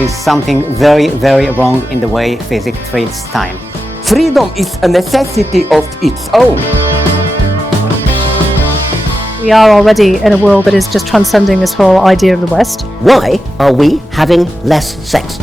there is something very, very wrong in the way physics treats time. Freedom is a necessity of its own. We are already in a world that is just transcending this whole idea of the West. Why are we having less sex?